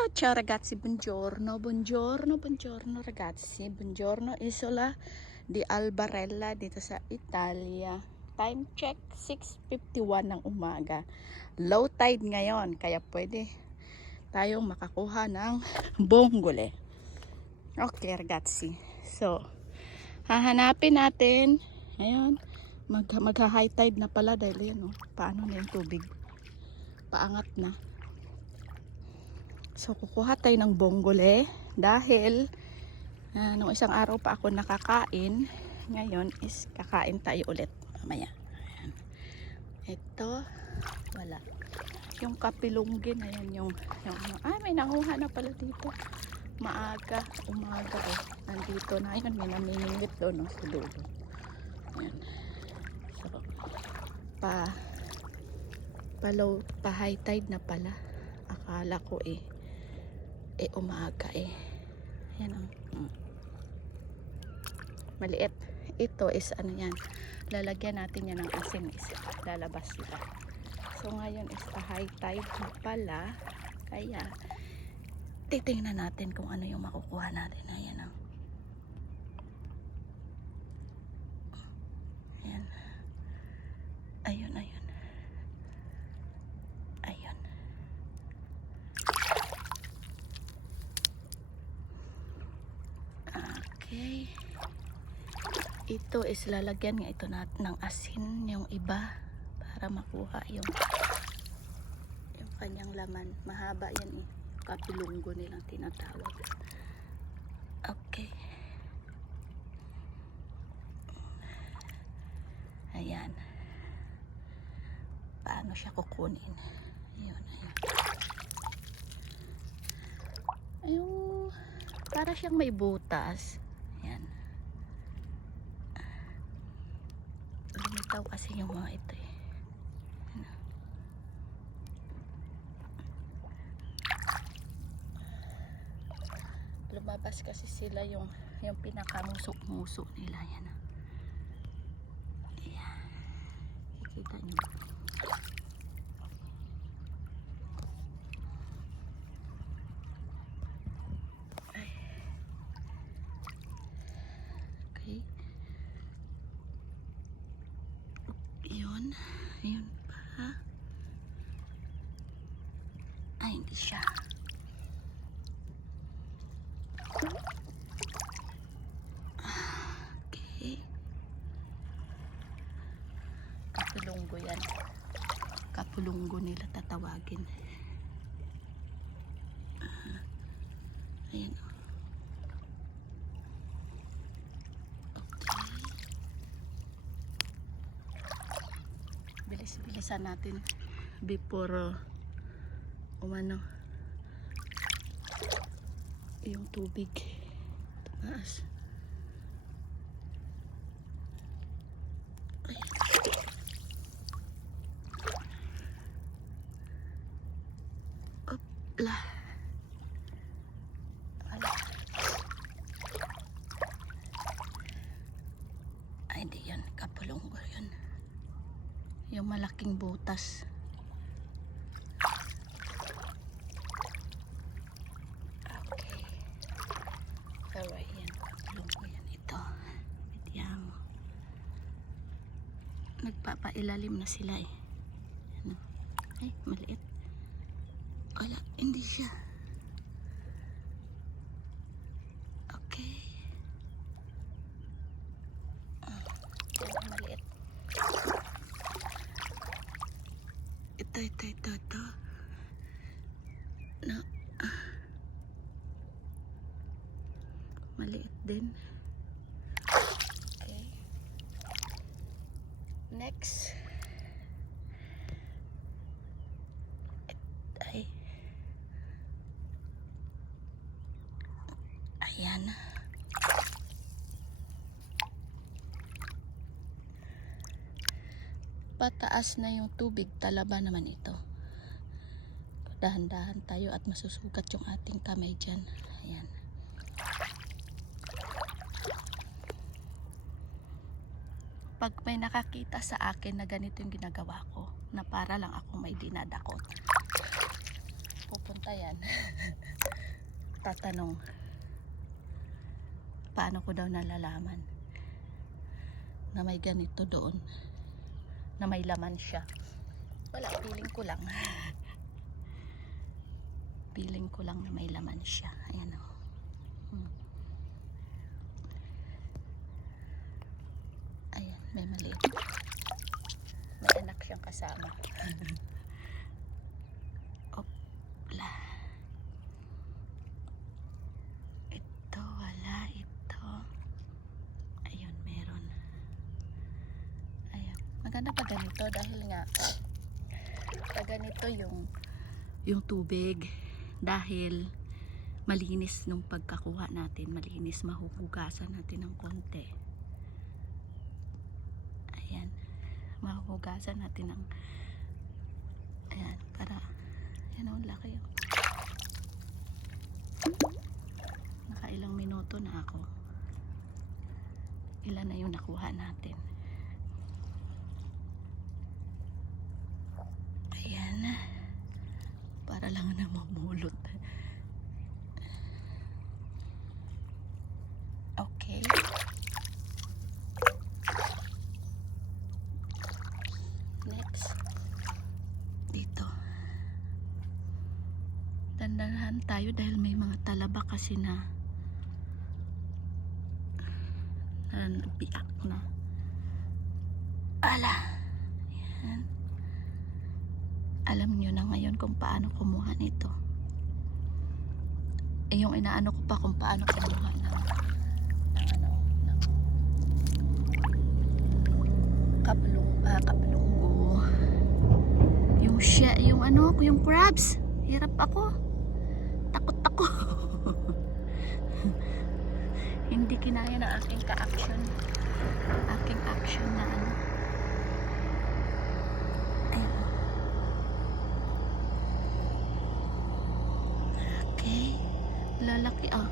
Ciao ciao ragazzi, buongiorno, buongiorno, buongiorno ragazzi, buongiorno Isola di Albarella dito sa Italia. Time check 6:51 ng umaga. Low tide ngayon kaya pwede tayong makakuha ng bonggole. Okay ragazzi, so hahanapin natin ngayon magha-high tide na pala dahil yan paano na yung tubig, paangat na. So kukuha tayo ng bonggole dahil nung isang araw pa ako nakakain, ngayon is kakain tayo ulit mamaya. Ayan. Ito wala yung kapilunggin, ayan yung may nanguha na pala dito maaga umaga nandito na yun, may naminingit doon sa dulo. Ayan. So pa high tide na pala, akala ko umaga yan maliit. Ito is ano yan, lalagyan natin yan ng asin, is lalabas sila. So ngayon is pa high tide na pala, kaya titingnan natin kung ano yung makukuha natin. Ayan ayan, ayun ayun ayun. Okay, ito is lalagyan nga ito natin ng asin yung iba para makuha yung kanyang laman. Mahaba yan kapilunggo nilang tinatawag. Okay, ayan, paano siya kukunin? Ayun, ayun, para siyang may butas. Ayan, lumitaw kasi yung mga ito lumabas kasi sila yung pinakamusok-musok nila. Yan ayan, kikita nyo. Okay, yun pa. Ay, hindi siya. Okay, kapulunggo yan, kapulunggo nila tatawagin. Ayan bilis-bilisan natin before umano yung tubig tumaas. Opla, ay di yan kapulunggo yun, yung malaking butas. Okay, alright, yan kapulunggo yan. Ito bitiyan mo, nagpapailalim na sila ano? Ay maliit, wala, hindi siya. Okay, maliit. Ito no, maliit din. Okay, next ayan, pataas na yung tubig, talaba naman ito. Dahan-dahan tayo at masusugat yung ating kamay dyan. Ayan, pag may nakakita sa akin na ganito yung ginagawa ko, na para lang ako may dinadakot, pupunta yan? Tatanong, paano ko daw nalalaman na may ganito doon, na may laman siya? Wala, feeling ko lang. Feeling ko lang na may laman siya. Ayan o. Ayan, may maliit. May anak siyang kasama. Opla. Ito, wala. Ito. Ayun, meron. Ayan. Maganda pa ganito dahil nga pag ganito yung tubig, dahil malinis nung pagkakuha natin, malinis, mahuhugasan natin ng konti. Ayan, mahuhugasan natin ng ayan, para yan ang laki yun. Nakailang minuto na ako. Ilan na yung nakuha natin? Ayan, para lang na mamulot. Okay. Next. Dito. Dandahan tayo dahil may mga talaba kasi na biak na. Ala. Ayan. Alam nyo na ngayon kung paano kumuha nito. Yung inaano ko pa kung paano kumuha ng kaplunggo. Yung crabs. Hirap ako. Takot ako. Hindi kinaya ng aking ka-action. Aking action na ano. Ayun. Okay. Lalaki ah.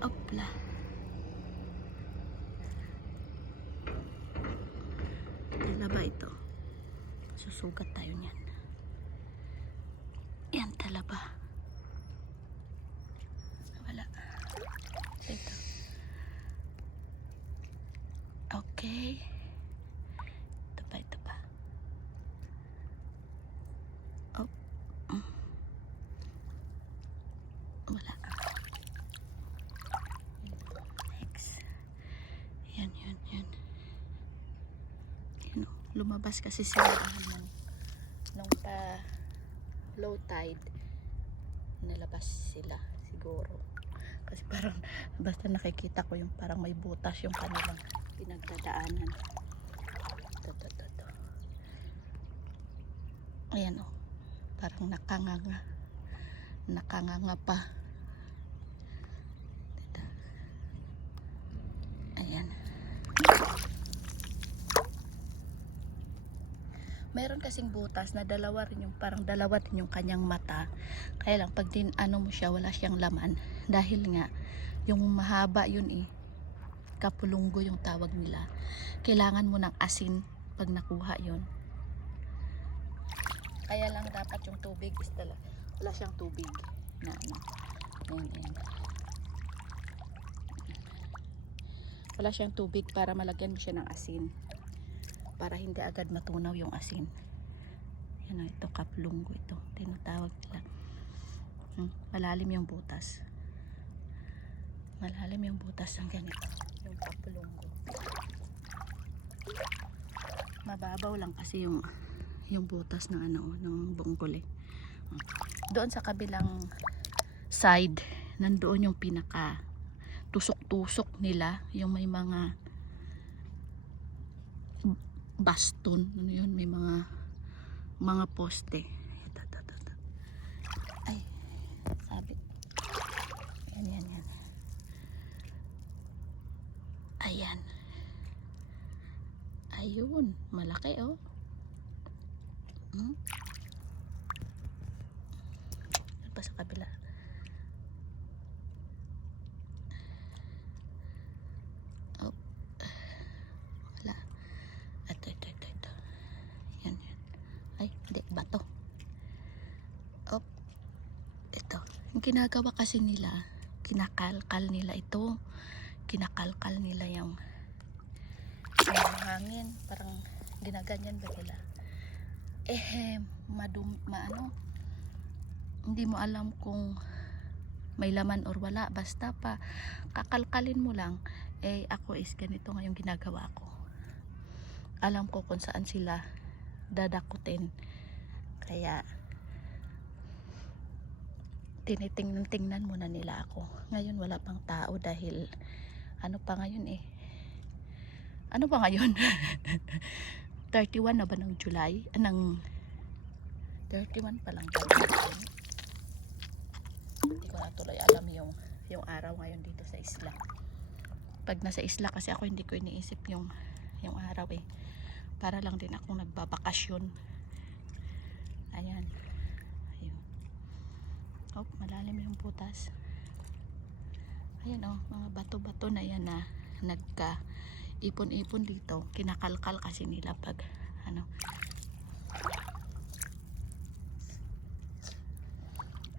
Opla. Ano ba ito? Susugat tayo niyan. Yan talaba. Wala. Ito. Okay. Ito pa, ito pa. Oh. Wala. Next. Yan. Yan oh. Lumabas kasi sila nung pa low tide. Nalabas sila siguro. Kasi parang basta nakikita ko yung parang may butas yung kanilang pinagdadaanan. Ito. Ayan oh. Parang nakanganga pa. Dito. Ayan. Meron kasing butas na dalawa rin yung parang dalawa rin yung kanyang mata. Kaya lang pag din ano mo siya, wala siyang laman dahil nga yung mahaba yun eh. Kapulunggo yung tawag nila. Kailangan mo ng asin pag nakuha yun. Kaya lang dapat yung tubig is wala siyang tubig na ano. Ayan. Wala siyang tubig para malagyan mo siya ng asin. Para hindi agad matunaw yung asin. Yan o, ito kaplunggo ito. Tinatawag nila. Malalim yung butas. Malalim yung butas ng ganito. Yung kaplunggo. Mababaw lang kasi yung butas ng ano, ng bonggol eh. Doon sa kabilang side, nandoon yung pinaka tusok-tusok nila. Yung may mga baston, ano yun, may mga poste. Ito. Ay, sabit. Yan. Ayan. Ayun, malaki oh. Ano pa sa kabila? Oh. ginagawa kasi nila, kinakalkal nila ito. Kinakalkal nila yung hangin. Parang ginaganyan ba nila? Hindi mo alam kung may laman or wala. Basta pa, kakalkalin mo lang. Ako is ganito ngayong ginagawa ko. Alam ko kung saan sila dadakutin. Kaya, tinitingnan muna nila ako. Ngayon wala pang tao dahil ano pa ngayon ano pa ngayon 31 na ba ng July? Ng 31 pa lang ba? Hindi ko na tuloy alam yung araw ngayon dito sa isla. Pag nasa isla kasi ako, hindi ko iniisip yung araw para lang din akong nagbabakasyon. Ayan. Oh, malalim yung butas. Ayan mga bato-bato na yan na nagka-ipon-ipon dito. Kinakalkal kasi nila pag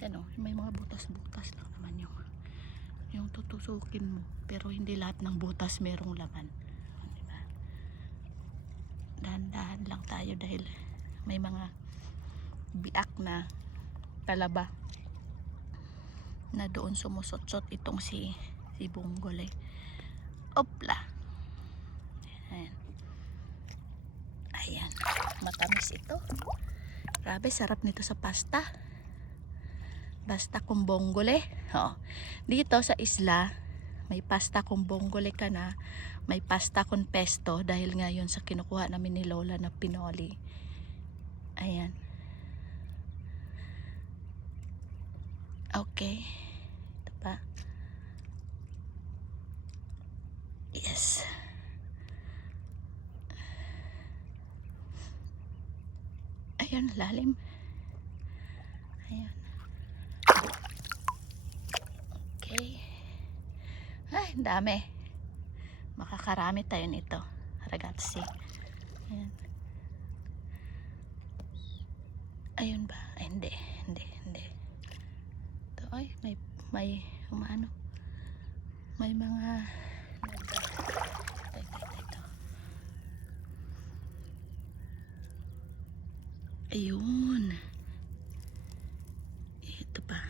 Ayan may mga butas-butas lang naman yung tutusukin mo. Pero hindi lahat ng butas merong laman. Diba? Dahan-dahan lang tayo dahil may mga biak na talaba na doon sumusot-sot itong si Bonggol Opla. Ayan. Matamis ito. Grabe, sarap nito sa pasta. Basta kung Bonggol dito sa isla, may pasta kung Bonggol ka na, may pasta kung pesto dahil ngayon sa kinukuha namin ni Lola na pinoli. Ayan. Okay. Ito pa. Yes. Ayan, lalim. Ayan. Okay. Ay, dami. Makakarami tayo nito. Ragazzi. Ayan. Ayun ba? Ay, hindi. Ay, may umaano. May mga ito. Ayun. Ito pa.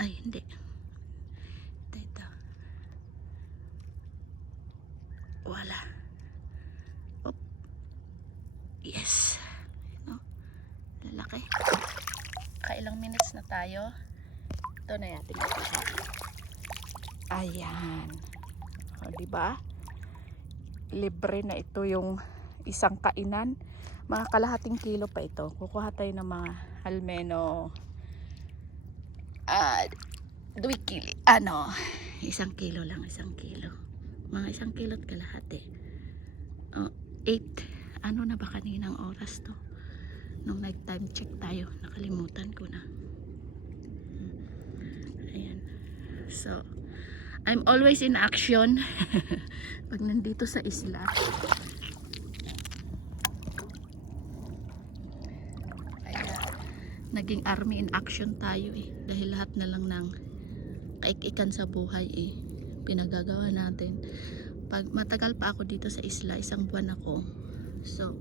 Ay, hindi. Ito. Wala. Op. Yes. Lalaki. Kailang minutes na tayo. Ito na yatin. Ayan. O, diba? Libre na ito yung isang kainan. Mga kalahating kilo pa ito. Kukuha tayo ng mga almeno 2 kilo. 1 kilo lang. 1 kilo. Mga 1 kilo at kalahati. 8. Ano na ba kaninang oras to? Nung nag-time check tayo, nakalimutan ko na. Ayan. So, I'm always in action pag nandito sa isla. Kaya, naging army in action tayo dahil lahat na lang ng kaikikan sa buhay pinagagawa natin. Pag matagal pa ako dito sa isla, 1 buwan ako. So,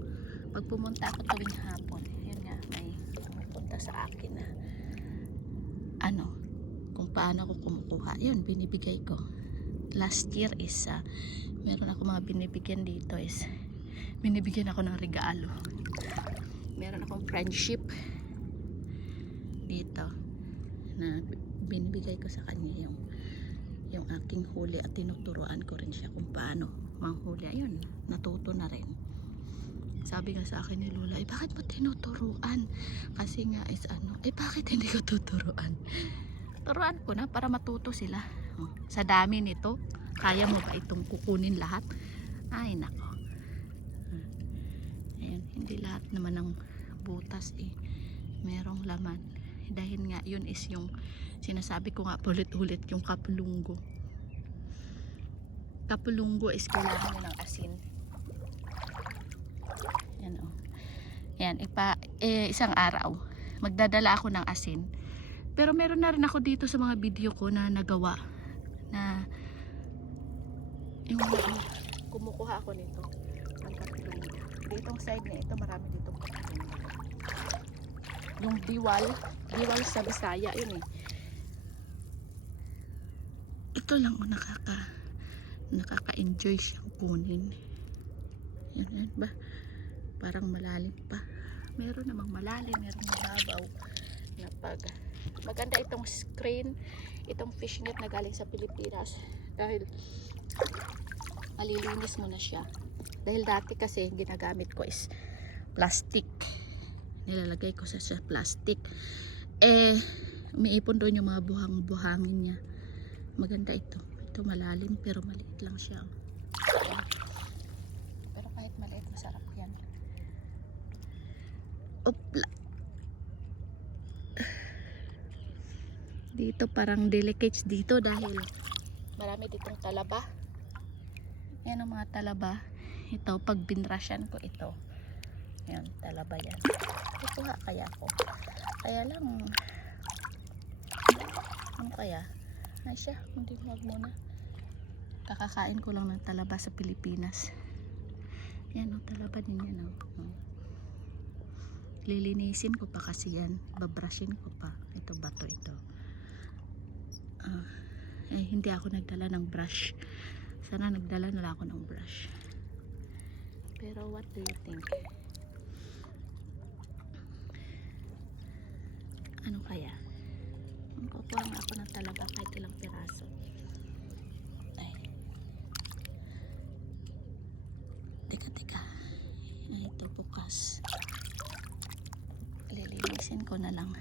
pag pumunta ako tuwing hapon, yun nga, may pumupunta sa akin na kung paano ako kumukuha. Yun, binibigay ko. Last year is meron ako mga binibigyan dito binibigyan ako ng regalo. Meron akong friendship dito na binibigay ko sa kanya yung aking huli at tinuturuan ko rin siya kung paano manghuli. Ayun, natuto na rin. Sabi nga sa akin ni Lola, bakit mo tinuturuan? Kasi nga bakit hindi ko tuturuan? Turuan ko na para matuto sila. Sa dami nito, kaya mo ba itong kukunin lahat? Ay, nako. Ayan, hindi lahat naman ng butas merong laman. Dahil nga, yun is yung sinasabi ko nga ulit-ulit, yung kapulunggo. Kapulunggo is kailangan nyo ng asin. Yan, isang araw. Magdadala ako ng asin. Pero meron na rin ako dito sa mga video ko na nagawa. Na yung kumukuha ako nito. Ang kapitulina. Ditong side na ito, marami ditong kapitulina. Yung diwal sa Bisaya, yun eh. Ito lang o nakaka-enjoy siyang kunin. Yan ba? Parang malalim pa. Meron namang malalim, meron mababaw. Maganda itong screen, itong fishnet na galing sa Pilipinas. Dahil malilinis mo na siya. Dahil dati kasi ginagamit ko is plastic. Nilalagay ko sa plastic. Umiipon doon yung mga buhangin niya. Maganda ito. Ito malalim pero maliit lang siya. Pero kahit maliit, masarap yan. Opla. Dito parang delicates dito dahil marami ditong talaba. Yan ang mga talaba. Ito, pag binrasyan ko ito. Yan, talaba yan. Kukuha kaya ako. Kaya lang, ano kaya? Ay siya, hindi wag muna. Kakakain ko lang ng talaba sa Pilipinas. Yan o, talaba din yan o. Lilinisin ko pa kasi yan. Babrushin ko pa. Ito, bato ito. Hindi ako nagdala ng brush. Sana nagdala na lang ako ng brush. Pero what do you think? Ano kaya? Kukuha nga ako ng talaba kahit ilang piraso. Ay. Teka. Ay, ito bukas. Lilinisin ko na lang.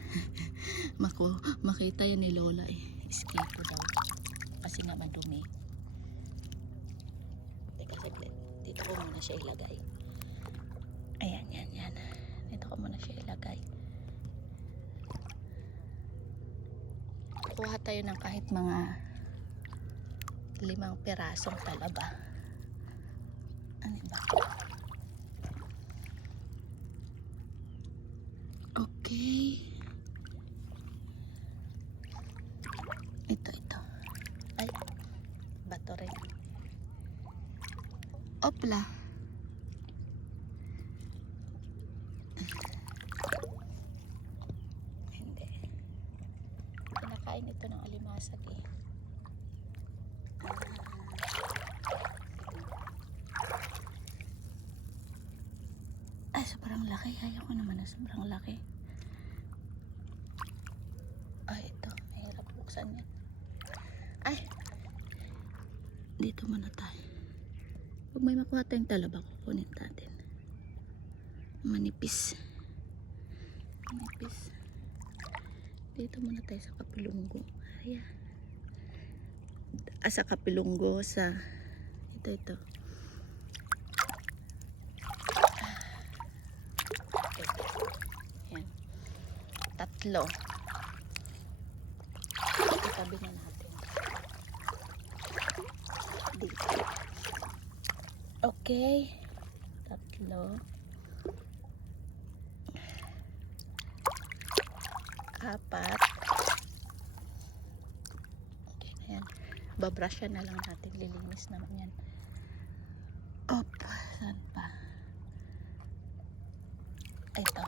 Makita yan ni Lola eh. Escape ko daw. Kasi nga madumi. Teka saglit. Dito ko muna siya ilagay. Ayan, yan. Dito ko muna siya ilagay. Kuha tayo ng kahit mga 5 pirasong talaba. Ano ba? Okay. Ito. Ay, bato rin. Opla. Hindi. Kinakain ito ng alimasag eh. Ay, sobrang laki. Ayaw ko naman na sobrang laki. Ay, ito. Mahirap buksan yan. Ay! Dito muna tayo. Pag may makuha tayong talaba, kukunin natin. Manipis. Dito muna tayo sa kapilunggo. Ayan. Sa kapilunggo sa ito. Ayan. 3. Itabi na natin. Dito. Okay. 3. 4. Okay na yan. Babrushan na lang natin. Lilinis naman yan. Saan pa? Ito.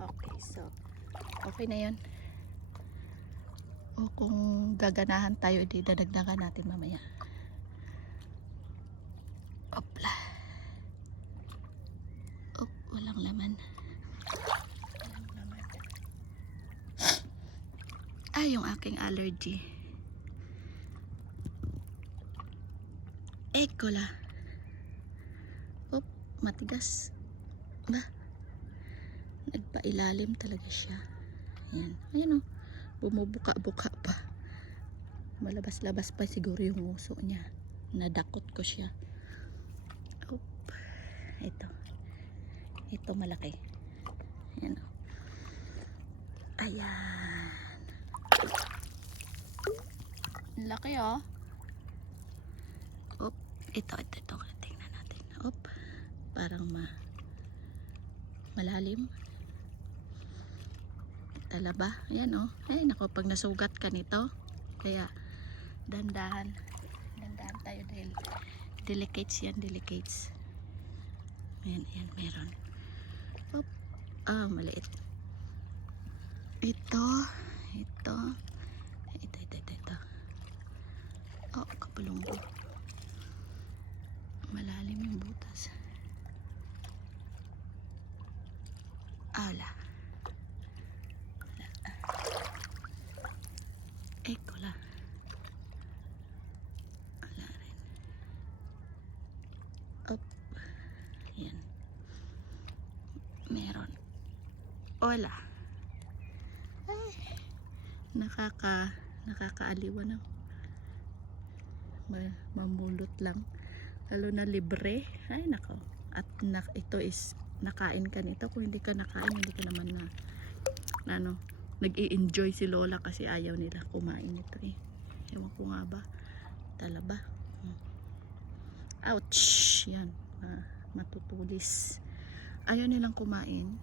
Okay, so okay na yun. O kung gaganahan tayo, di dadagdagan natin mamaya. Opla. Walang laman. Yung aking allergy. Ekola. Matigas. Ba? Nagpailalim talaga siya. Ayan o. Bumubuka-buka pa. Malabas-labas pa siguro yung uso niya. Nadakot ko siya. Ito malaki. Ayan o. Ayan. Laki o. Ito. Tingnan natin. Op, parang malalim. Talaba. Ayan oh. Ay, nako, pag nasugat ka nito, kaya dandahan tayo dahil delicates yan, delicates. Ayan, meron. Op, maliit. Ito. Oh, kapulunggo. Malalim yung butas. Ala. Ekola. Ala rin. Op. Yan. Meron. Ola. Ay. Nakakaaliwa na. Mamulot lang. Lalo na libre. Ay nako. At ito is nakain ka nito. Kung hindi ka nakain, hindi ka naman nag-i-enjoy si Lola kasi ayaw nila kumain nito eh. Ewan ko nga ba. Talaba. Ouch! Yan. Matutulis. Ayaw nilang kumain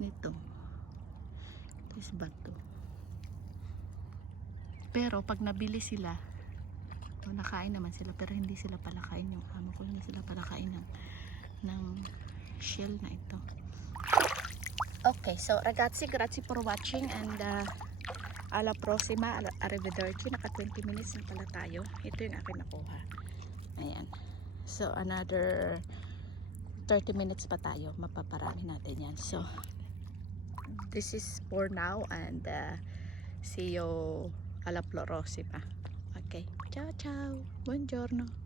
nito. Ito is bato. Pero pag nabili sila, nakain naman sila, pero hindi sila palakain yung amo ko, hindi sila palakain ng shell na ito. Okay, so ragazzi, grazie for watching and alla prossima, arrivederci. Naka 20 minutes na pala tayo. Ito yung akin nakuha. Ayan. So another 30 minutes pa tayo, mapaparami natin yan. So this is for now and see you alla prossima. Okay, ciao ciao, buongiorno.